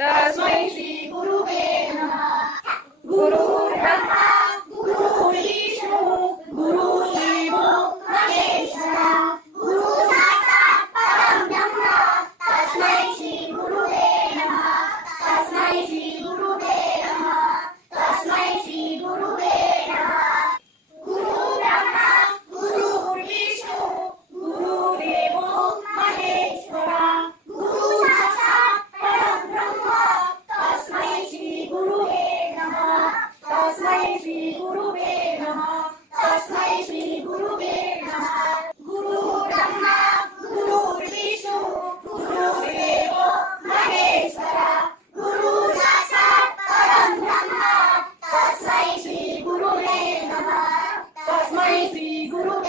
तस्मै श्री गुरुवे नमः. गुरुर्ब्रह्मा गुरुर्विष्णू गुरुर्देवो महेश्वरा गुरु साक्षात् परब्रह्म तस्मै श्री गुरुवे नमः. तस्मै श्री गुरुवे नमः. तस्मै श्री गुरुवे नमः. गुरुर्ब्रह्मा गुरुर्विष्णू गुरुर्देवो महेश्वरा गुरु साक्षात् परब्रह्म तस्मै श्री गुरुवे नमः. तस्मै श्री गुरुवे नमः. तस्मै श्री गुरुवे नमः. गुरुर्ब्रह्मा गुरुर्विष्णू गुरुर्देवो महेश्वरा गुरु साक्षात् परब्रह्म तस्मै श्री गुरुवे नमः. तस्मै श्री गुरुवे